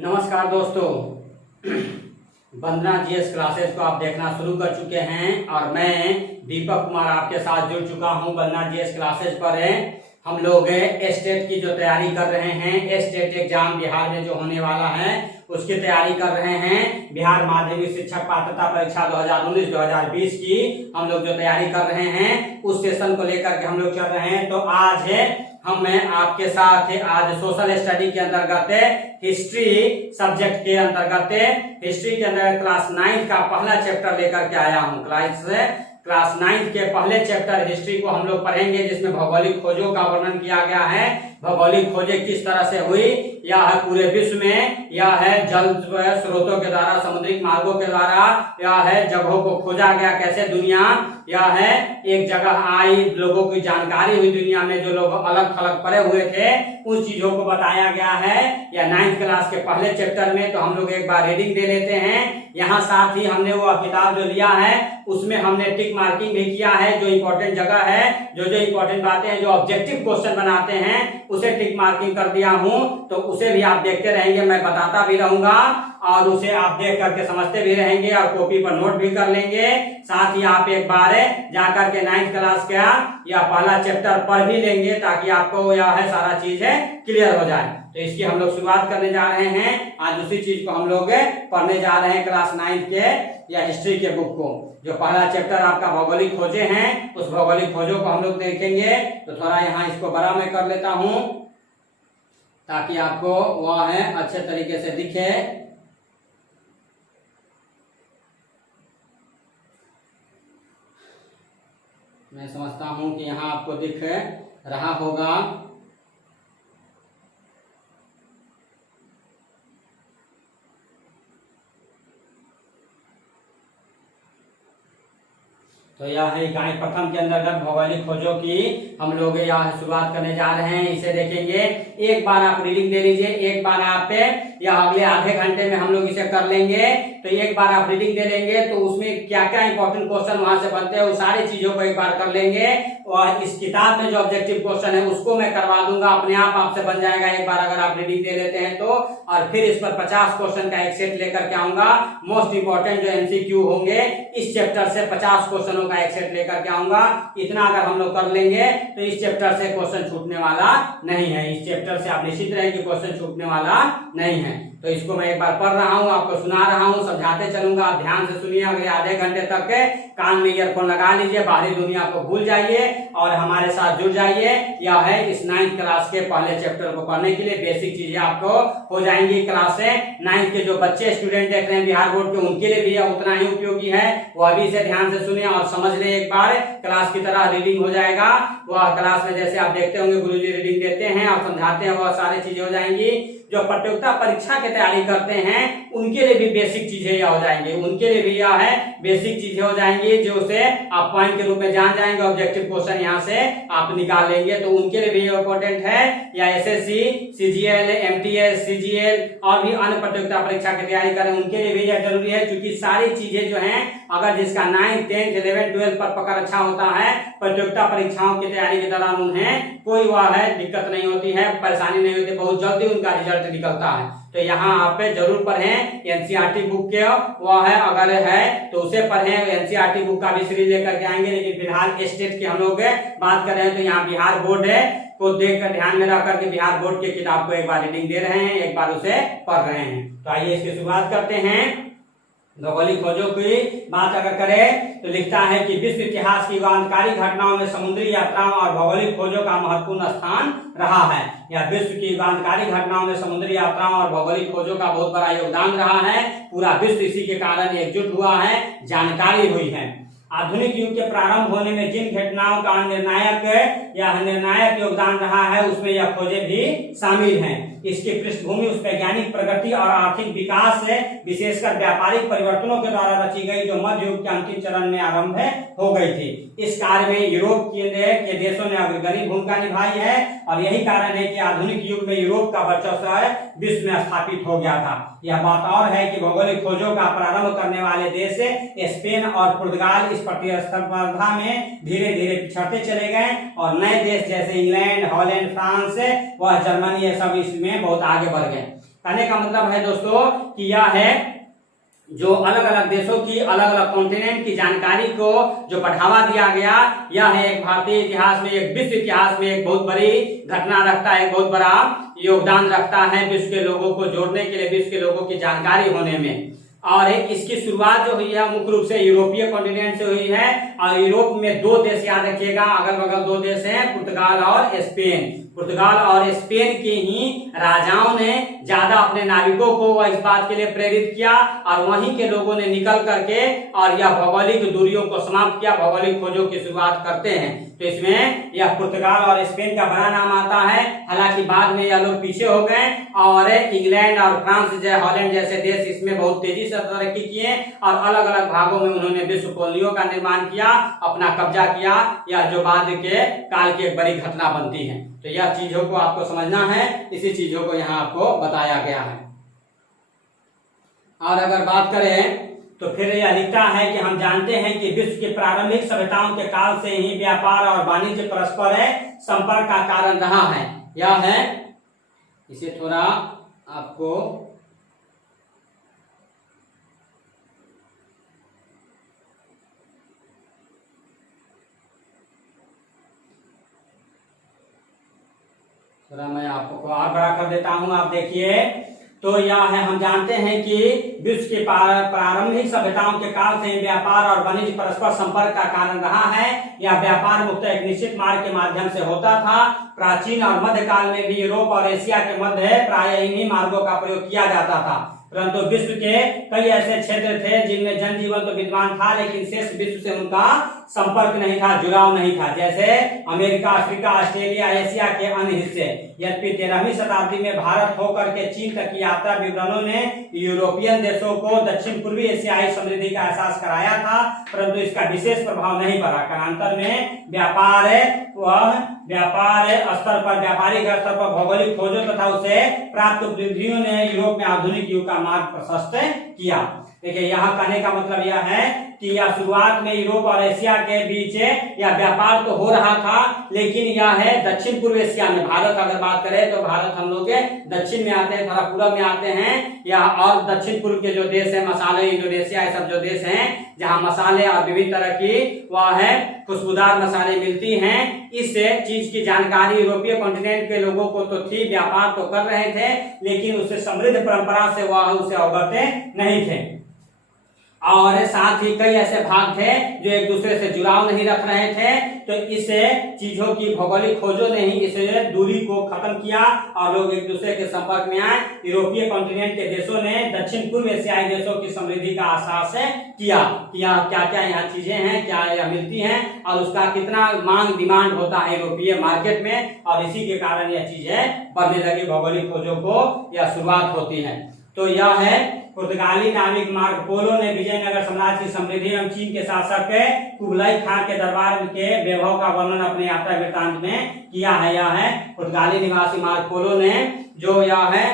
नमस्कार दोस्तों, वंदना GS classes को आप देखना शुरू कर चुके हैं और मैं दीपक कुमार आपके साथ जुड़ चुका हूं। वंदना जीएस क्लासेस पर हम लोग स्टेट की जो तैयारी कर रहे हैं, स्टेट एग्जाम बिहार में जो होने वाला है उसकी तैयारी कर रहे हैं। बिहार माध्यमिक शिक्षक पात्रता परीक्षा 2019-2020 की हम लोग जो तैयारी कर रहे हैं उस सेशन को लेकर के हम लोग चल रहे हैं। तो आज मैं आपके साथ आज सोशल स्टडी के अंतर्गत हिस्ट्री सब्जेक्ट के अंतर्गत हिस्ट्री के अंदर क्लास 9 का पहला चैप्टर लेकर के आया हूँ। क्लास 9 के पहले चैप्टर हिस्ट्री को हम लोग पढ़ेंगे, जिसमें भौगोलिक खोजों का वर्णन किया गया है। भौगोलिक खोजें किस तरह से हुई, या है पूरे विश्व में, या है जल स्रोतों के द्वारा, समुद्रिक मार्गों के द्वारा, या है जगहों को खोजा गया कैसे दुनिया, या है एक जगह आई, लोगों की जानकारी हुई दुनिया में, जो लोग अलग थलग पड़े हुए थे उन चीजों को बताया गया है या 9th क्लास के पहले चैप्टर में। तो हम लोग एक बार रीडिंग दे लेते हैं। यहाँ साथ ही हमने वो किताब जो लिया है उसमें हमने टिक मार्किंग भी किया है। जो इंपॉर्टेंट जगह है, जो इंपॉर्टेंट बातें हैं, जो ऑब्जेक्टिव क्वेश्चन बनाते हैं उसे टिक मार्किंग कर दिया हूं। तो उसे भी आप देखते रहेंगे, मैं बताता भी रहूंगा और उसे आप देख करके समझते भी रहेंगे और कॉपी पर नोट भी कर लेंगे। साथ ही आप एक बार जाकर के 9th क्लास का या पहला चैप्टर पढ़ भी लेंगे ताकि आपको यह है सारा चीज क्लियर हो जाए। तो इसकी हम लोग शुरुआत करने जा रहे हैं। आज दूसरी चीज को हम लोग पढ़ने जा रहे हैं क्लास 9 के या हिस्ट्री के बुक को। जो पहला चैप्टर आपका भौगोलिक खोजें हैं, उस भौगोलिक खोजों को हम लोग देखेंगे। तो थोड़ा यहाँ इसको बड़ा मैं कर लेता हूं ताकि आपको वह है अच्छे तरीके से दिखे। मैं समझता हूं कि यहाँ आपको दिख रहा होगा। तो यह है इकाई प्रथम के अंतर्गत भौगोलिक खोजों की हम लोग यह शुरुआत करने जा रहे हैं। इसे देखेंगे, एक बार आप रीडिंग दे लीजिए, एक बार आप या अगले आधे घंटे में हम लोग इसे कर लेंगे। तो एक बार आप रीडिंग दे लेंगे तो उसमें क्या क्या इंपॉर्टेंट क्वेश्चन वहां से बनते हैं वो सारी चीजों को एक बार कर लेंगे। और इस किताब में जो ऑब्जेक्टिव क्वेश्चन है उसको मैं करवा दूंगा, अपने आप आपसे बन जाएगा एक बार अगर आप रीडिंग दे लेते हैं तो। और फिर इस पर 50 क्वेश्चन का एक सेट लेकर के आऊंगा। मोस्ट इंपॉर्टेंट जो एमसीक्यू होंगे इस चैप्टर से 50 क्वेश्चनों का एक सेट लेकर के आऊंगा। इतना अगर हम लोग कर लेंगे तो इस चैप्टर से क्वेश्चन छूटने वाला नहीं है। इस चैप्टर से आप निश्चित रहें कि क्वेश्चन छूटने वाला नहीं है। तो इसको मैं एक बार पढ़ रहा हूँ, आपको सुना रहा हूँ, समझाते चलूंगा। आप ध्यान से सुनिए, अगले आधे घंटे तक कान में ईयरफोन लगा लीजिए, बाहरी दुनिया को भूल जाइए और हमारे साथ जुड़ जाइए। यह है इस 9th क्लास के पहले चैप्टर को पढ़ने के लिए बेसिक चीजें आपको हो जाएंगी। क्लास 9th के जो बच्चे स्टूडेंट देख रहे हैं बिहार बोर्ड के, उनके लिए भी यह उतना ही उपयोगी है। वो अभी से ध्यान से सुनिए और समझ ले। एक बार क्लास की तरह रीडिंग हो जाएगा। वह क्लास में जैसे आप देखते होंगे गुरुजी रीडिंग देते हैं और समझाते हैं, वह सारी चीजें हो जाएंगी। जो प्रतियोगिता परीक्षा की तैयारी करते हैं उनके लिए भी बेसिक चीजें यह हो जाएंगी, उनके लिए भी यह है बेसिक चीजें हो जाएंगी, जो उसे आप पॉइंट के रूप में जान जाएंगे। ऑब्जेक्टिव क्वेश्चन यहाँ से आप निकाल लेंगे तो उनके लिए भी ये इंपॉर्टेंट है। या एसएससी, सीजीएल, एमटीएस, सीजीएल और भी अन्य प्रतियोगिता परीक्षा की तैयारी करें उनके लिए भी यह जरूरी है, क्योंकि सारी चीजें जो है अगर जिसका 9th, 10th, 11th, 12th पर पकड़ अच्छा होता है, प्रतियोगिता परीक्षाओं की तैयारी के दौरान उन्हें कोई वह है दिक्कत नहीं होती है, परेशानी नहीं होती, बहुत जल्दी उनका रिजल्ट निकलता है। तो यहाँ आप जरूर पढ़ें। एनसीईआरटी बुक के वह है अगर है तो उसे पढ़ें। एनसीईआरटी बुक का भी सीरीज लेकर के आएंगे, लेकिन फिलहाल स्टेट की हम लोग बात कर रहे हैं। तो यहाँ बिहार बोर्ड है को देख कर ध्यान में रख करके बिहार बोर्ड की किताब को एक बार रीडिंग दे रहे हैं, एक बार उसे पढ़ रहे हैं। तो आइए इसकी शुरुआत करते हैं। भौगोलिक खोजों की बात अगर करें तो लिखता है कि विश्व इतिहास की युगांतकारी घटनाओं में समुद्री यात्राओं और भौगोलिक खोजों का महत्वपूर्ण स्थान रहा है। या विश्व की युगांतकारी घटनाओं में समुद्री यात्राओं और भौगोलिक खोजों का बहुत बड़ा योगदान रहा है। पूरा विश्व इसी के कारण एकजुट हुआ है, जानकारी हुई है। आधुनिक युग के प्रारंभ होने में जिन घटनाओं का निर्णायक योगदान रहा है उसमें यह खोजें भी शामिल हैं। इसकी पृष्ठभूमि उस वैज्ञानिक प्रगति और आर्थिक विकास से, विशेषकर व्यापारिक परिवर्तनों के द्वारा रची गई जो मध्य युग के अंतिम चरण में आरंभ हो गई थी। इस कार्य में यूरोप के देशों ने अग्रणी भूमिका निभाई है और यही कारण है कि आधुनिक युग में यूरोप का वर्चस्व विश्व में स्थापित हो गया था। यह बात और है कि भौगोलिक खोजों का प्रारंभ करने वाले देश स्पेन और पुर्तगाल इस प्रतिस्पर्धा में धीरे धीरे पिछड़ते चले गए और नए देश जैसे इंग्लैंड, हॉलैंड, फ्रांस व जर्मनी ये सब इसमें बहुत आगे बढ़ गए। कहने का मतलब है दोस्तों कि यह है जो अलग अलग देशों की अलग अलग कॉन्टिनेंट की जानकारी को जो बढ़ावा दिया गया, यह है एक भारतीय इतिहास में, एक विश्व इतिहास में एक बहुत बड़ी घटना रखता है, एक बहुत बड़ा योगदान रखता है विश्व के लोगों को जोड़ने के लिए, विश्व के लोगों की जानकारी होने में। और इसकी शुरुआत जो हुई है मुख्य रूप से यूरोपीय कॉन्टिनेंट से हुई है। और यूरोप में दो देश याद रखिएगा, अगल बगल दो देश हैं, पुर्तगाल और स्पेन। पुर्तगाल और स्पेन के ही राजाओं ने ज्यादा अपने नाविकों को इस बात के लिए प्रेरित किया और वहीं के लोगों ने निकल करके और यह भौगोलिक दूरियों को समाप्त किया, भौगोलिक खोजों की शुरुआत करते हैं। तो इसमें यह पुर्तगाल और स्पेन का बड़ा नाम आता है। हालांकि बाद में यह लोग पीछे हो गए और इंग्लैंड और फ्रांस जैसे हॉलैंड जैसे देश इसमें बहुत तेजी से तरक्की किए और अलग अलग भागों में उन्होंने विश्व कॉलोनियों का निर्माण किया, अपना कब्जा किया, या जो बाद के काल की एक बड़ी घटना बनती है। तो यह चीजों को आपको समझना है, इसी चीजों को यहाँ आपको बताया गया है। और अगर बात करें तो फिर यह लिखता है कि हम जानते हैं कि विश्व की प्रारंभिक सभ्यताओं के काल से ही व्यापार और वाणिज्य परस्पर संपर्क का कारण रहा है। यह है, इसे थोड़ा आपको थोड़ा मैं आपको और बड़ा कर देता हूं। आप देखिए, तो यह है, हम जानते हैं कि विश्व के प्रारंभिक सभ्यताओं के काल से व्यापार और वाणिज्य परस्पर संपर्क का कारण रहा है। यह व्यापार मुख्यतः एक निश्चित मार्ग के माध्यम से होता था। प्राचीन और मध्यकाल में भी यूरोप और एशिया के मध्य प्राय इन्हीं मार्गों का प्रयोग किया जाता था, परंतु विश्व के कई ऐसे क्षेत्र थे जिनमें जनजीवन तो विद्यमान था, लेकिन शेष विश्व से उनका संपर्क नहीं था, जुड़ाव नहीं था, जैसे अमेरिका, अफ्रीका, ऑस्ट्रेलिया, एशिया के अन्य हिस्से। यद्यपि 13वीं शताब्दी में भारत होकर के चीन तक की यात्रा विवरणों ने यूरोपियन देशों को दक्षिण पूर्वी एशियाई समृद्धि का एहसास कराया था, परंतु इसका विशेष प्रभाव नहीं पड़ा। कालांतर में व्यापार स्तर पर, व्यापारिक स्तर पर भौगोलिक खोजों तथा उसे प्राप्त उपलब्धियों ने यूरोप में आधुनिक युग का मार्ग प्रशस्त किया। देखिए, यहाँ कहने का मतलब यह है कि यह शुरुआत में यूरोप और एशिया के बीच यह व्यापार तो हो रहा था, लेकिन यह है दक्षिण पूर्व एशिया में। भारत अगर बात करें तो भारत हम लोग दक्षिण में आते हैं, थोड़ा पूर्व में आते हैं, या और दक्षिण पूर्व के जो देश है, मसाले, इंडोनेशिया, ये सब जो देश हैं जहाँ मसाले और विभिन्न तरह की वह है खुशबूदार मसाले मिलती हैं, इस चीज की जानकारी यूरोपीय कॉन्टिनेंट के लोगों को तो थी, व्यापार तो कर रहे थे, लेकिन उससे समृद्ध परंपरा से वह उसे अवगत नहीं थे। और साथ ही कई ऐसे भाग थे जो एक दूसरे से जुड़ाव नहीं रख रहे थे। तो इस चीजों की भौगोलिक खोजों ने ही इस दूरी को खत्म किया और लोग एक दूसरे के संपर्क में आए। यूरोपीय कॉन्टिनेंट के देशों ने दक्षिण पूर्व एशियाई देशों की समृद्धि का आभास किया कि यहाँ क्या क्या यहाँ चीजें हैं, क्या यह मिलती हैं और उसका कितना मांग डिमांड होता है यूरोपीय मार्केट में, और इसी के कारण यह चीजें बढ़ने लगी, भौगोलिक खोजों को यह शुरुआत होती है। तो यह है पुर्तगाली नाविक मार्को पोलो ने विजयनगर साम्राज्य की समृद्धि एवं चीन के शासक कुबलाई खान के दरबार के वैभव का वर्णन अपने यात्रा वृत्तांत में किया है। यह है पुर्तगाली निवासी मार्को पोलो ने जो यह है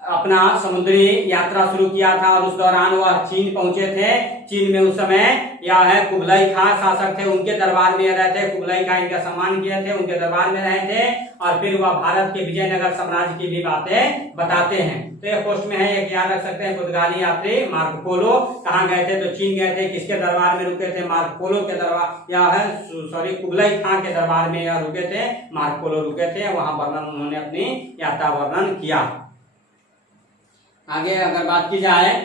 अपना समुद्री यात्रा शुरू किया था और उस दौरान वह चीन पहुंचे थे। चीन में उस समय यह है कुबलाई खान शासक थे, उनके दरबार में रहे थे। कुबलाई खान इनका सम्मान किए थे, उनके दरबार में रहे थे और फिर वह भारत के विजयनगर साम्राज्य की भी बातें बताते हैं। तो यह पोस्ट में है, एक याद रख सकते हैं। पुर्तगाली यात्री मार्को पोलो कहाँ गए थे? तो चीन गए थे। किसके दरबार में रुके थे? मार्को पोलो के दरबार, या है सॉरी कुबलाई खान के दरबार में यह रुके थे, मार्को पोलो रुके थे। वहां वर्णन उन्होंने अपनी यात्रा वर्णन किया। आगे अगर बात की जाए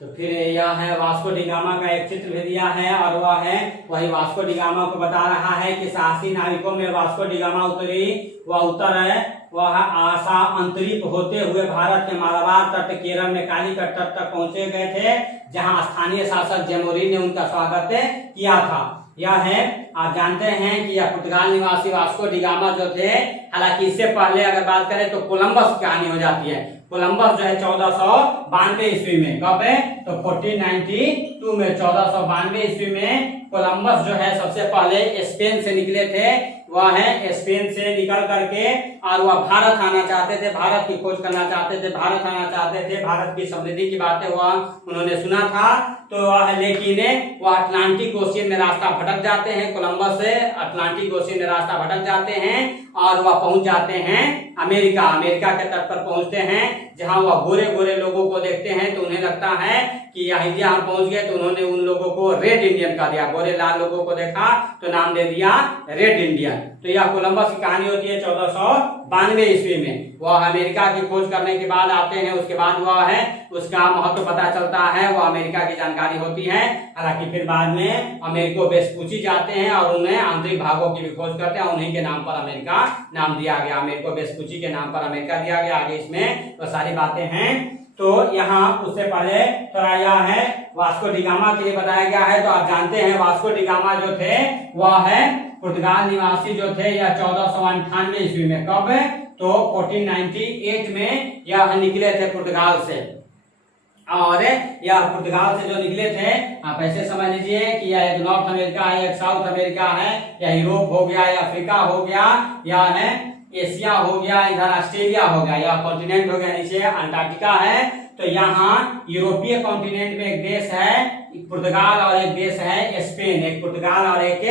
तो फिर यह है वास्को डी गामा का एक चित्र भी दिया है और वह है वही वास्को डी गामा को बता रहा है कि साहसी नाविकों में वास्को डी गामा उत्तर है वह आशा अंतरिप होते हुए भारत के मालाबार तट, केरल में कालीकट तट तक पहुंचे गए थे, जहां स्थानीय शासक जमोरी ने उनका स्वागत किया था। यह है, आप जानते हैं कि यह पुर्तगाल निवासी वास्को डी गामा जो थे, हालांकि इससे पहले अगर बात करें तो कोलंबस की कहानी हो जाती है। कोलंबस जो है 1492 ईस्वी में, कब है तो 1492 में, 1492 ईस्वी में कोलंबस जो है सबसे पहले स्पेन से निकले थे। वह है स्पेन से निकल करके और वह भारत आना चाहते थे, भारत की खोज करना चाहते थे, भारत आना चाहते थे, भारत की समृद्धि की बातें वह उन्होंने सुना था। तो वह लेकिन वह अटलांटिक ओशियन में रास्ता भटक जाते हैं, कोलंबस से अटलांटिक ओशियन में रास्ता भटक जाते हैं और वह पहुंच जाते हैं अमेरिका। अमेरिका के तट पर पहुंचते हैं, जहां वह गोरे गोरे लोगों को देखते हैं तो उन्हें लगता है कि यह इंडिया हम पहुंच गए। तो उन्होंने उन लोगों को रेड इंडियन कह दिया, गोरे लाल लोगों को देखा तो नाम दे दिया रेड इंडियन। तो यह कोलंबस की कहानी होती है 1492 ईस्वी में। वह अमेरिका की खोज करने के बाद आते हैं, उसके बाद वह है उसका महत्व पता चलता है, वह अमेरिका की जानकारी होती है। हालांकि फिर बाद में अमेरिको वेस्पुची जाते हैं और उन्हें आंतरिक भागों की भी खोज करते हैं, उन्हीं के नाम पर अमेरिका नाम दिया गया, अमेरिको वेस्पुची के नाम पर अमेरिका दिया गया। आगे इसमें तो सारी बातें हैं। तो यहाँ उससे पहले थोड़ा यह है वास्को डी गामा के लिए बताया गया है। तो आप जानते हैं वास्को डी गामा जो थे वह है पुर्तगाल निवासी जो थे, यह 1498 ईस्वी में, कब तो 1498 में यह निकले थे पुर्तगाल से। और यह पुर्तगाल से जो निकले थे, आप ऐसे समझ लीजिए कि यह एक नॉर्थ अमेरिका है, एक साउथ अमेरिका है, या यूरोप हो गया, या अफ्रीका हो गया, या है एशिया हो गया, इधर ऑस्ट्रेलिया हो गया, या कॉन्टिनेंट हो गया, नीचे अंटार्कटिका है। तो यहाँ यूरोपीय कॉन्टिनेंट में एक देश है पुर्तगाल और एक देश है स्पेन, एक पुर्तगाल और एक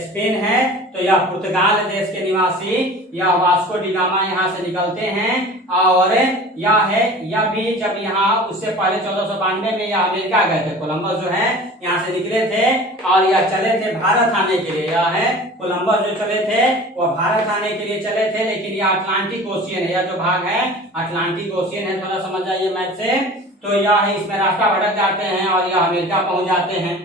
स्पेन है। तो यह पुर्तगाल देश के निवासी यह वास्को डी गामा यहाँ से निकलते हैं और यह भी जब यहाँ उससे पहले 1492 में यह अमेरिका गए थे। कोलंबस जो है यहाँ से निकले थे और यह चले थे भारत आने के लिए। यह है कोलंबस जो चले थे वह भारत आने के लिए चले थे, लेकिन यह अटलांटिक ओशियन है, यह जो भाग है अटलांटिक ओशियन है, थोड़ा समझ जाइए मैप से। तो यह इसमें रास्ता भटक जाते हैं और यह अमेरिका पहुंच जाते हैं।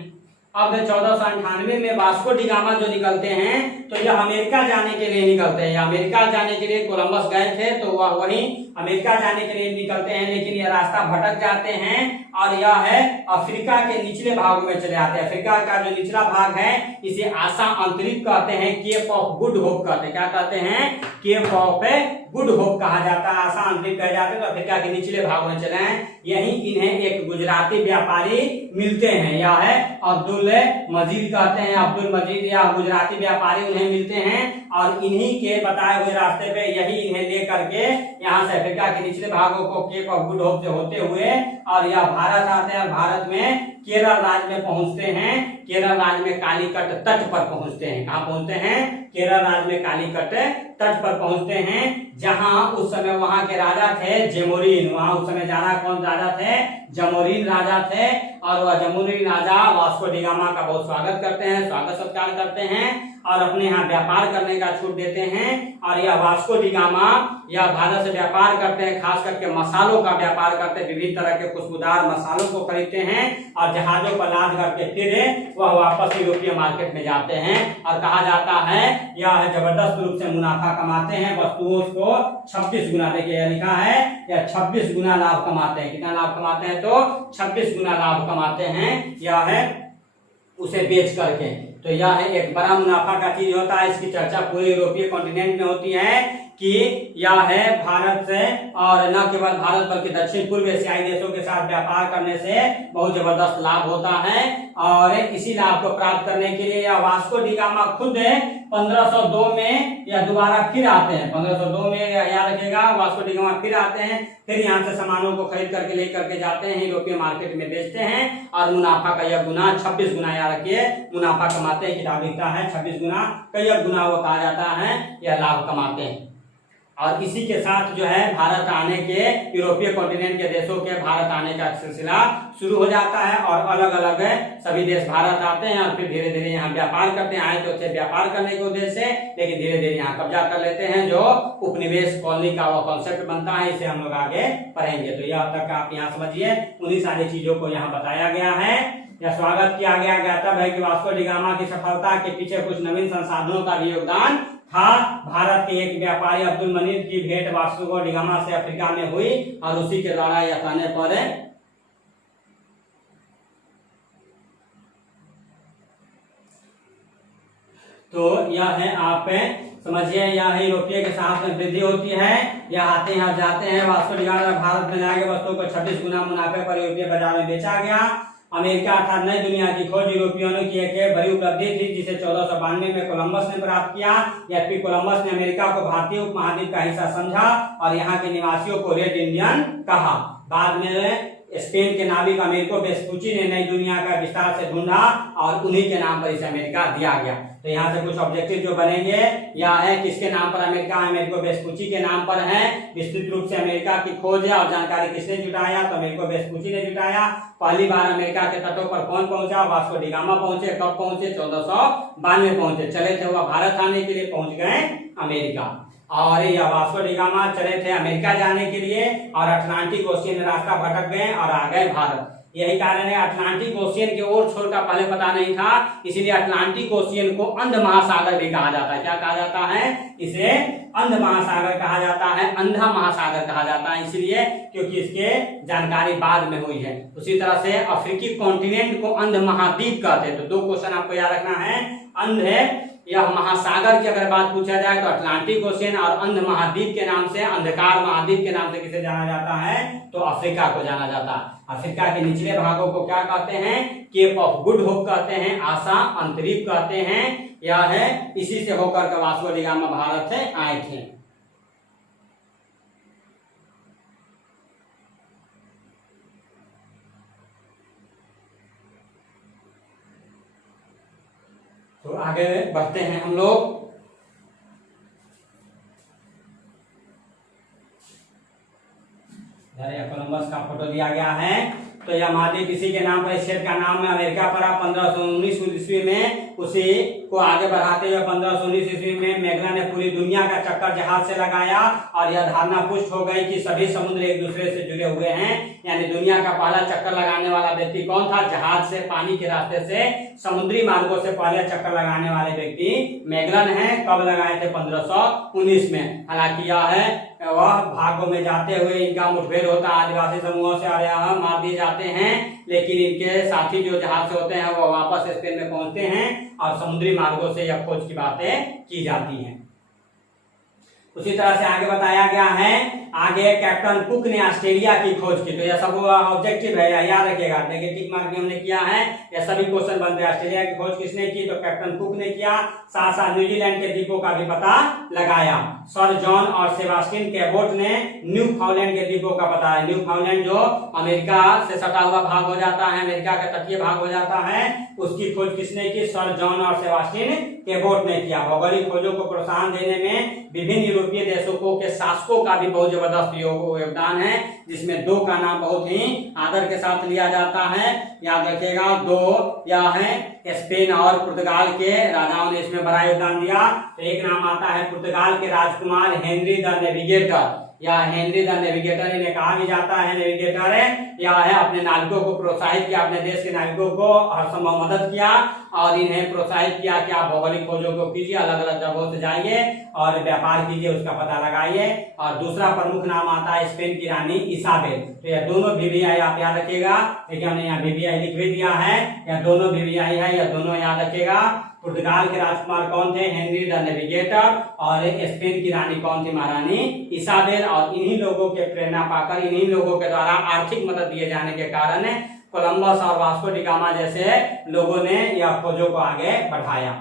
अब 1498 में वास्को डी गामा जो निकलते हैं तो यह अमेरिका जाने के लिए निकलते हैं। अमेरिका जाने के लिए कोलंबस गए थे तो वह वहीं अमेरिका जाने के लिए निकलते हैं, लेकिन यह रास्ता भटक जाते हैं और यह है अफ्रीका के निचले भाग में चले आते हैं। अफ्रीका का जो निचला भाग है इसे आशा अंतरिक्ष कहते हैं, केप ऑफ गुड होप कहते हैं। क्या कहते हैं? केप ऑफ गुड होप कहा जाता है, आशा अंतरिक्ष कहे जाते हैं। तो अफ्रीका के निचले भाग में चले हैं। यही इन्हें एक गुजराती व्यापारी मिलते हैं, यह है अब्दुल मजीद कहते हैं, अब्दुल मजीद या गुजराती व्यापारी उन्हें मिलते हैं और इन्हीं के बताए हुए रास्ते पे यही इन्हें ले करके यहाँ से अफ्रीका के निचले भागों को केप ऑफ गुड होप से होते हुए और यह भारत आते हैं और भारत में केरल राज्य में पहुंचते हैं। केरल राज्य में कालीकट तट पर पहुंचते हैं। कहाँ पहुंचते हैं? केरल राज्य में कालीकट तट पर पहुंचते हैं, जहां उस समय वहां के राजा थे जमोरीन। वहां उस समय जाना कौन राजा थे? जमोरीन राजा थे। और वह जमोरीन राजा वास्को डी गामा का बहुत स्वागत करते हैं, स्वागत सत्कार करते हैं और अपने यहाँ व्यापार करने का छूट देते हैं। और यह वास्को डी गामा यह भारत से व्यापार करते हैं, खास करके मसालों का व्यापार करते हैं, विभिन्न तरह के खुशबूदार मसालों को खरीदते हैं और जहाजों पर लाद करके फिर वह वापस यूरोपीय मार्केट में जाते हैं। और कहा जाता है यह जबरदस्त रूप से मुनाफा कमाते हैं, वस्तुओं को 26 गुना, देखिए यह लिखा है यह 26 गुना लाभ कमाते हैं। कितना लाभ कमाते हैं? तो 26 गुना लाभ कमाते हैं, यह है उसे बेच करके। तो यह है एक बड़ा मुनाफा का चीज होता है। इसकी चर्चा पूरे यूरोपीय कॉन्टिनेंट में होती है कि यह है भारत से और न केवल भारत बल्कि दक्षिण पूर्व एशियाई देशों के साथ व्यापार करने से बहुत जबरदस्त लाभ होता है। और इसी लाभ को प्राप्त करने के लिए यह वास्को डी गामा खुद 1502 में यह दोबारा फिर आते हैं। 1502 में याद रखिएगा, वास्को डी गामा फिर आते हैं, फिर यहाँ से सामानों को खरीद करके लेकर के जाते हैं, यूरोपीय मार्केट में बेचते हैं और मुनाफा का यह गुना 26 गुना याद रखिए मुनाफा कमाते हैं। किताब लिखता है 26 गुना, कई गुना वो कहा जाता है यह लाभ कमाते हैं। और इसी के साथ जो है भारत आने के यूरोपीय कॉन्टिनेंट के देशों के भारत आने का सिलसिला शुरू हो जाता है और अलग अलग सभी देश भारत आते हैं और फिर धीरे धीरे यहाँ व्यापार करते हैं। आए तो अच्छे व्यापार करने के उद्देश्य से, लेकिन धीरे धीरे यहाँ कब्जा कर लेते हैं। जो उपनिवेश कॉलोनी का वो कॉन्सेप्ट बनता है, इसे हम लोग आगे पढ़ेंगे। तो यह अब तक आप यहाँ समझिए, उन्हीं सारी चीजों को यहाँ बताया गया है या स्वागत किया गया तब है कि वास्को डी गामा की सफलता के पीछे कुछ नवीन संसाधनों का भी योगदान था। भारत के एक व्यापारी अब्दुल मजीद की भेंट वास्को डी गामा से अफ्रीका में हुई और उसी के द्वारा यह कहने पर तो यह है आप समझिए, यह यूरोपीय के साथ में वृद्धि होती है, यह आते हैं जाते हैं। वास्को डी गामा भारत में लाए गए वस्तुओं को 26 गुना मुनाफे पर यूरोपीय बाजार में बेचा गया। अमेरिका अर्थात नई दुनिया की खोज यूरोपियों की एक बड़ी उपलब्धि थी, जिसे 1492 में कोलंबस ने प्राप्त किया। जबकि कोलंबस ने अमेरिका को भारतीय उपमहाद्वीप का हिस्सा समझा और यहाँ के निवासियों को रेड इंडियन कहा। बाद में स्पेन के नाविक अमेरिको वेस्पुची ने नई दुनिया का विस्तार से ढूंढा और उन्हीं के नाम पर इसे अमेरिका दिया गया। तो यहाँ से कुछ ऑब्जेक्टिव जो बनेंगे, यह है किसके नाम पर अमेरिका, अमेरिको वेस्पुची के नाम पर है। विस्तृत रूप से अमेरिका की खोज और जानकारी किसने जुटाया, तो अमेरिको वेस्पुची ने जुटाया। पहली बार अमेरिका के तटों पर कौन पहुंचा, वास्को डी गामा पहुंचे। कब पहुंचे, 1492 पहुंचे। चले थे वह भारत आने के लिए, पहुंच गए अमेरिका। और यह वास्को डी गामा चले थे अमेरिका जाने के लिए और अटलांटिक ओशियन रास्ता भटक गए और आ गए भारत। यही कारण है अटलांटिक ओशियन के ओर छोर का पहले पता नहीं था, इसलिए अटलांटिक ओशियन को अंध महासागर भी कहा जाता है। क्या कहा जाता है, इसे अंध महासागर कहा जाता है, अंधा महासागर कहा जाता है, इसलिए क्योंकि इसके जानकारी बाद में हुई है। उसी तरह से अफ्रीकी कॉन्टिनेंट को अंध महाद्वीप कहते हैं। तो दो क्वेश्चन आपको याद रखना है, अंध है यह महासागर की अगर बात पूछा जाए तो अटलांटिक ओशियन, और अंध महाद्वीप के नाम से, अंधकार महाद्वीप के नाम से किसे जाना जाता है, तो अफ्रीका को जाना जाता है। अफ्रीका के निचले भागों को क्या कहते हैं, केप ऑफ गुड होप कहते हैं, आशा अंतरीप कहते हैं। यह है इसी से होकर के वास्को डी गामा भारत से आए थे। तो आगे बढ़ते हैं हम लोग। कोलंबस का फोटो दिया गया है। तो यह महाद्वीप इसी के नाम पर, स्टेट का नाम है अमेरिका पड़ा। 1519 ईस्वी में उसी को आगे बढ़ाते हुए 1519 ईस्वी में मैगलन ने पूरी दुनिया का चक्कर जहाज से लगाया और यह धारणा पुष्ट हो गई कि सभी समुद्र एक दूसरे से जुड़े हुए हैं। यानी दुनिया का पहला चक्कर लगाने वाला व्यक्ति कौन था, जहाज से, पानी के रास्ते से, समुद्री मार्गों से पहले चक्कर लगाने वाले व्यक्ति मैगलन है। कब लगाए थे, 1519 में। हालांकि यह है वह भागों में जाते हुए इनका मुठभेड़ होता है आदिवासी समूहों से और यह मार दिए जाते हैं, लेकिन इनके साथी जो जहाज से होते हैं वो वापस स्पेन में पहुंचते हैं और समुद्री मार्गों से यह खोज की बातें की जाती हैं। उसी तरह से आगे बताया गया है, आगे कैप्टन कुक ने ऑस्ट्रेलिया की खोज की। तो यह सब ऑब्जेक्टिव है, याद रखिएगा, नेगेटिव मार्किंग हमने किया है, यह सभी क्वेश्चन बनते हैं। ऑस्ट्रेलिया की खोज किसने की, तो कैप्टन कुक ने किया। साथ साथ न्यूजीलैंड के द्वीपों का भी पता लगाया। सर जॉन और सेबास्टियन कैबोट ने न्यू फाउंडलैंड के द्वीपों का पता है। न्यू फाउंडलैंड जो अमेरिका से सटा हुआ भाग हो जाता है, अमेरिका का तटीय भाग हो जाता है, उसकी खोज किसने की, सर जॉन और सेबास्टियन कैबोट ने किया। भौगोलिक खोजों को प्रोत्साहन देने में विभिन्न यूरोपीय देशों के शासकों का भी बहुत जबरदस्त योगदान है, जिसमें दो का नाम बहुत ही आदर के साथ लिया जाता है। याद रखिएगा, दो यह है स्पेन और पुर्तगाल के राजाओं ने इसमें बड़ा योगदान दिया। तो एक नाम आता है पुर्तगाल के राजकुमार हेनरी द नेविगेटर, या हेनरी द नेविगेटर इन्हें कहा भी जाता है, नेविगेटर है। यह है अपने नाविकों को प्रोत्साहित किया, अपने देश के नाविकों को हर संभव मदद किया और इन्हें प्रोत्साहित किया कि आप भौगोलिक खोजों को कीजिए, अलग अलग जगहों से जाइए और व्यापार कीजिए, उसका पता लगाइए। और दूसरा प्रमुख नाम आता है स्पेन की रानी इसाबेल। तो यह दोनों बीबीआई आप याद रखिएगा, देखिए हमने यहाँ बीबीआई लिख भी दिया है, यह दोनों बीबीआई है, यह दोनों याद रखिएगा। पुर्तगाल के राजकुमार कौन थे, हेनरी द नेविगेटर, और स्पेन की रानी कौन थी, महारानी इसाबेल। और इन्हीं लोगों के प्रेरणा पाकर, इन्हीं लोगों के द्वारा आर्थिक मदद दिए जाने के कारण कोलंबस और वास्को डी गामा जैसे लोगों ने यह खोजों को आगे बढ़ाया।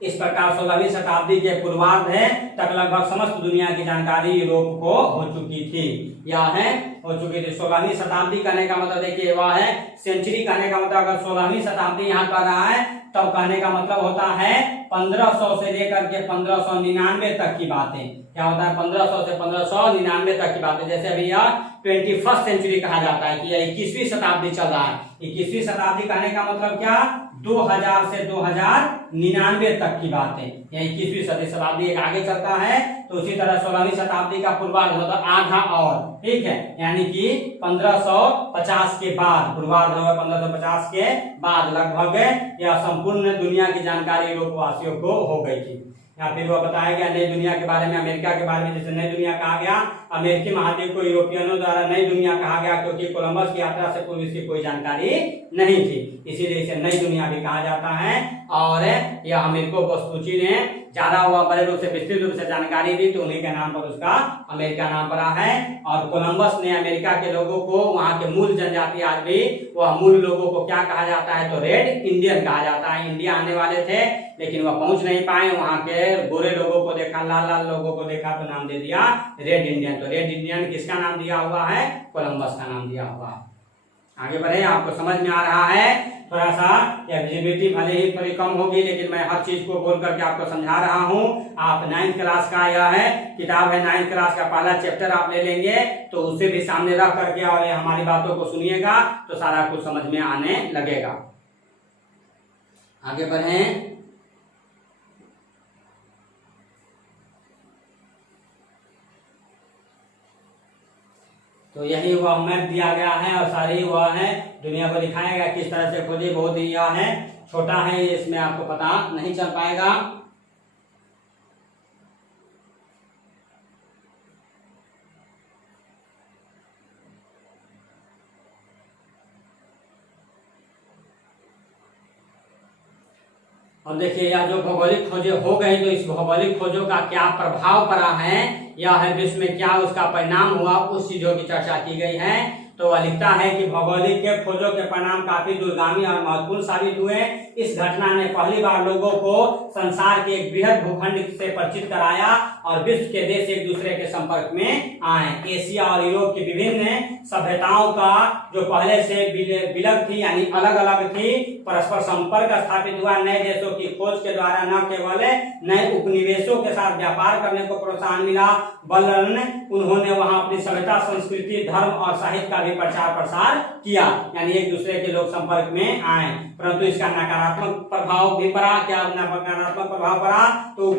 इस प्रकार 16वीं शताब्दी के पूर्वार्ध तक लगभग समस्त दुनिया की जानकारी यूरोप को हो चुकी थी, या है हो चुकी थी। 16वीं शताब्दी कहने का मतलब देखिए वह है सेंचुरी कहने का मतलब, अगर 16वीं शताब्दी यहाँ कर रहा है तब कहने का मतलब होता है 1500 से लेकर के 1599 तक की बातें। क्या होता है, 1500 से 1599 तक की बातें। जैसे अभी यह 21st सेंचुरी कहा जाता है कि यह 21वीं शताब्दी चल रहा है। 21वीं शताब्दी कहने का मतलब क्या, 2000 से 2099 तक की बातें। यह 21वीं शताब्दी एक आगे चलता है। तो उसी तरह 16वीं शताब्दी का पूर्वार्ध मतलब आधा और, ठीक है, यानी कि 1550 के बाद, पूर्वार्ध 1550 के बाद लगभग यह संपूर्ण दुनिया की जानकारी यूरोप वासियों को हो गई थी। या फिर वह बताया गया नई दुनिया के बारे में, अमेरिका के बारे में। जैसे नई दुनिया कहा गया, अमेरिकी महाद्वीप को यूरोपियनों द्वारा नई दुनिया कहा गया क्योंकि कोलंबस की यात्रा से पूर्व इसकी कोई जानकारी नहीं थी। इसीलिए इसे नई दुनिया भी कहा जाता है। और यह अमेरिको वेस्पुची ने ज्यादा हुआ बड़े रूप से विस्तृत रूप से जानकारी दी, तो उन्हीं के नाम पर उसका अमेरिका नाम पड़ा है। और कोलंबस ने अमेरिका के लोगों को, वहां के मूल जनजाति आज भी वह मूल लोगों को क्या कहा जाता है, तो रेड इंडियन कहा जाता है। इंडिया आने वाले थे लेकिन वह पहुंच नहीं पाए, वहां के गोरे लोगों को देखा, लाल लाल लोगों को देखा, तो नाम दे दिया रेड इंडियन। तो रेड इंडियन किसका नाम दिया हुआ है, कोलंबस का नाम दिया हुआ है। आगे बढ़े, आपको समझ में आ रहा है। थोड़ा सा एलिजिबिलिटी भले ही थोड़ी कम होगी लेकिन मैं हर चीज को बोल करके आपको समझा रहा हूँ। आप 9th क्लास का यह है किताब है, 9th क्लास का पहला चैप्टर आप ले लेंगे तो उससे भी सामने रख करके और हमारी बातों को सुनिएगा तो सारा कुछ समझ में आने लगेगा। आगे बढ़े, तो यही वह मैप दिया गया है और सारी वह है दुनिया को दिखाया गया किस तरह से खोजी। बहुत ही यह है छोटा है, इसमें आपको पता नहीं चल पाएगा। और देखिए यह जो भौगोलिक खोजें हो गई तो इस भौगोलिक खोजों का क्या प्रभाव पड़ा है या है विश्व में क्या उसका परिणाम हुआ, उस चीजों की चर्चा की गई है। तो वह लिखता है कि भौगोलिक के खोजों के परिणाम काफी दूरगामी और महत्वपूर्ण साबित हुए। इस घटना ने पहली बार लोगों को संसार के एक बृहद भूखंड से परिचित कराया और विश्व के देश एक दूसरे के संपर्क में आए। एशिया और यूरोप की विभिन्न सभ्यताओं का जो पहले से विलग थी यानी अलग अलग थी, परस्पर संपर्क स्थापित हुआ। नए देशों की खोज के द्वारा न केवल नए उपनिवेशों के साथ व्यापार करने को प्रोत्साहन मिला बल्कि उन्होंने वहां अपनी सभ्यता, संस्कृति, धर्म और साहित्य का भी प्रचार प्रसार किया, यानी एक दूसरे के लोग संपर्क में आए। परंतु इसका नकारात्मक प्रभाव भी पड़ा। क्या नकारात्मक प्रभाव पड़ा, तो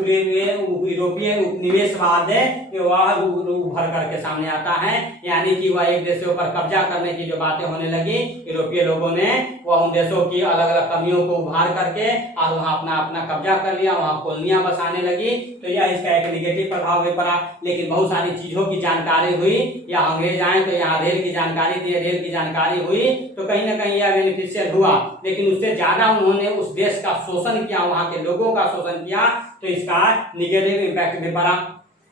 यूरोपीय उपनिवेशवाद वह उभर करके सामने आता है, यानी कि वह एक देशों पर कब्जा करने की जो बातें होने लगी, यूरोपीय लोगों ने वह उन देशों की अलग अलग कमियों को उभार करके और वहां अपना अपना कब्जा कर लिया, वहां कॉलोनियां बसाने लगी। तो यह इसका एक निगेटिव प्रभाव भी पड़ा। लेकिन बहुत सारी चीजों की जानकारी हुई, या अंग्रेज आए तो यहाँ रेल की जानकारी दी, रेल की जानकारी हुई तो कहीं ना कहीं यह बेनिफिशियल हुआ। लेकिन उससे ज्यादा उन्होंने उस देश का शोषण किया, वहां के लोगों का शोषण किया, तो इसका निगेटिव इम्पैक्ट भी पड़ा।